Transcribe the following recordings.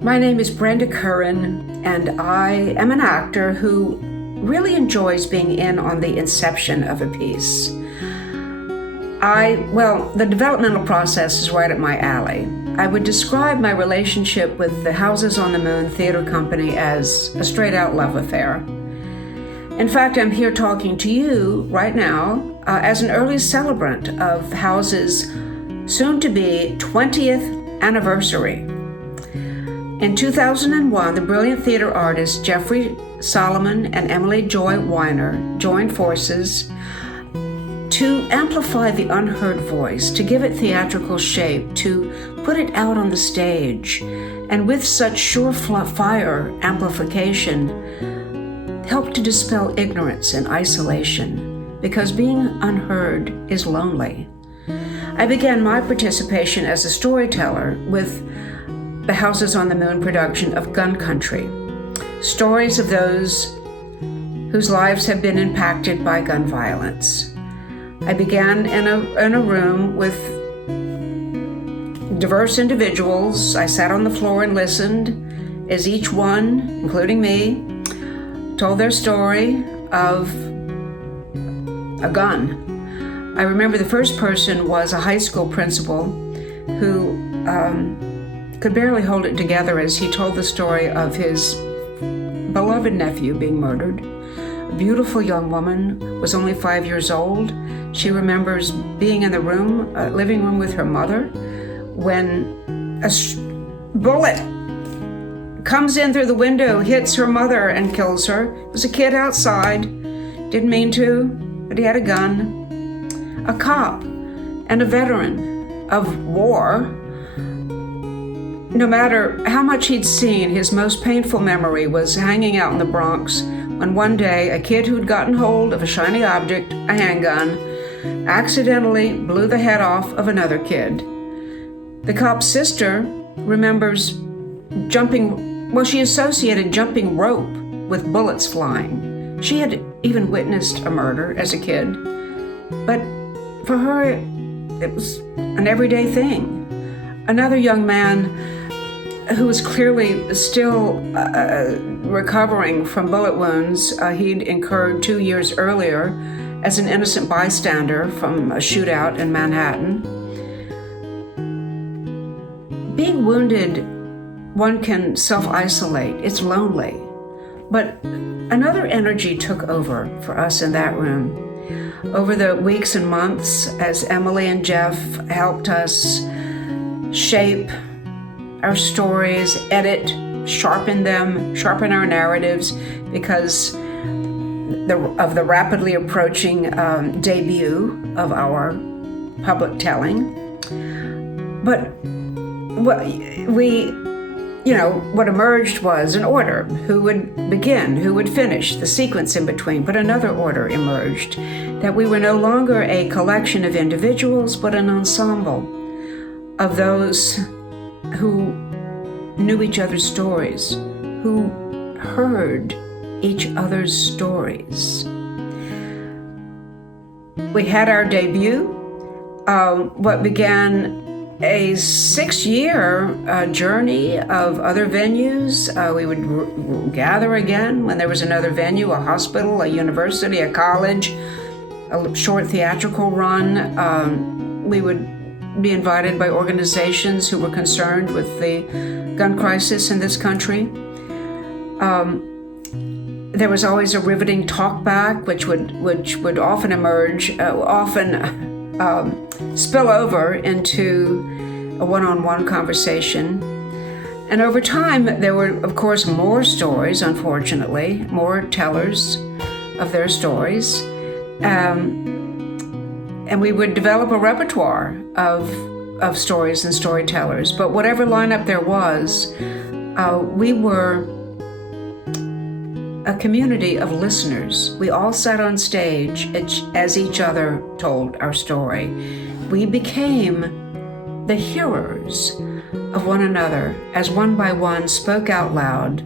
My name is Brenda Currin, and I am an actor who really enjoys being in on the inception of a piece. The developmental process is right up my alley. I would describe my relationship with the Houses on the Moon Theater Company as a straight-out love affair. In fact, I'm here talking to you right now as an early celebrant of House's soon-to-be 20th anniversary. In 2001, the brilliant theater artists Jeffrey Solomon and Emily Joy Weiner joined forces to amplify the unheard voice, to give it theatrical shape, to put it out on the stage, and with such surefire amplification, help to dispel ignorance and isolation, because being unheard is lonely. I began my participation as a storyteller with the Houses on the Moon production of gUN Country, stories of those whose lives have been impacted by gun violence. I began in a room with diverse individuals. I sat on the floor and listened as each one, including me, told their story of a gun. I remember the first person was a high school principal who could barely hold it together as he told the story of his beloved nephew being murdered. A beautiful young woman was only 5 years old. She remembers being in the living room with her mother when a bullet comes in through the window, hits her mother and kills her. It was a kid outside, didn't mean to, but he had a gun. A cop and a veteran of war. No matter how much he'd seen, his most painful memory was hanging out in the Bronx when one day a kid who'd gotten hold of a shiny object, a handgun, accidentally blew the head off of another kid. The cop's sister remembers she associated jumping rope with bullets flying. She had even witnessed a murder as a kid, but for her, it was an everyday thing. Another young man who was clearly still recovering from bullet wounds he'd incurred 2 years earlier as an innocent bystander from a shootout in Manhattan. Being wounded, one can self-isolate. It's lonely. But another energy took over for us in that room. Over the weeks and months, as Emily and Jeff helped us shape our stories, edit, sharpen our narratives because of the rapidly approaching debut of our public telling. But what emerged was an order. Who would begin, who would finish, the sequence in between. But another order emerged, that we were no longer a collection of individuals, but an ensemble of those who knew each other's stories, who heard each other's stories. We had our debut, what began a 6-year journey of other venues. We would gather again when there was another venue, a hospital, a university, a college, a short theatrical run. We would be invited by organizations who were concerned with the gun crisis in this country. There was always a riveting talkback, which would often emerge, spill over into a one-on-one conversation. And over time, there were, of course, more stories, unfortunately, more tellers of their stories. And we would develop a repertoire of stories and storytellers. But whatever lineup there was, we were a community of listeners. We all sat on stage as each other told our story. We became the hearers of one another as one by one spoke out loud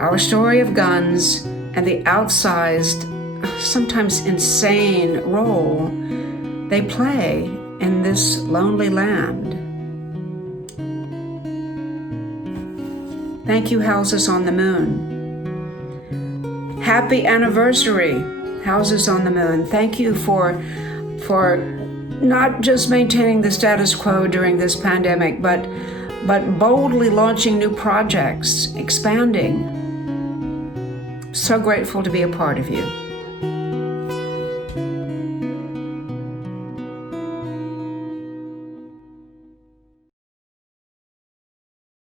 our story of guns and the outsized, sometimes insane role they play in this lonely land. Thank you, Houses on the Moon. Happy anniversary, Houses on the Moon. Thank you for not just maintaining the status quo during this pandemic, but boldly launching new projects, expanding. So grateful to be a part of you.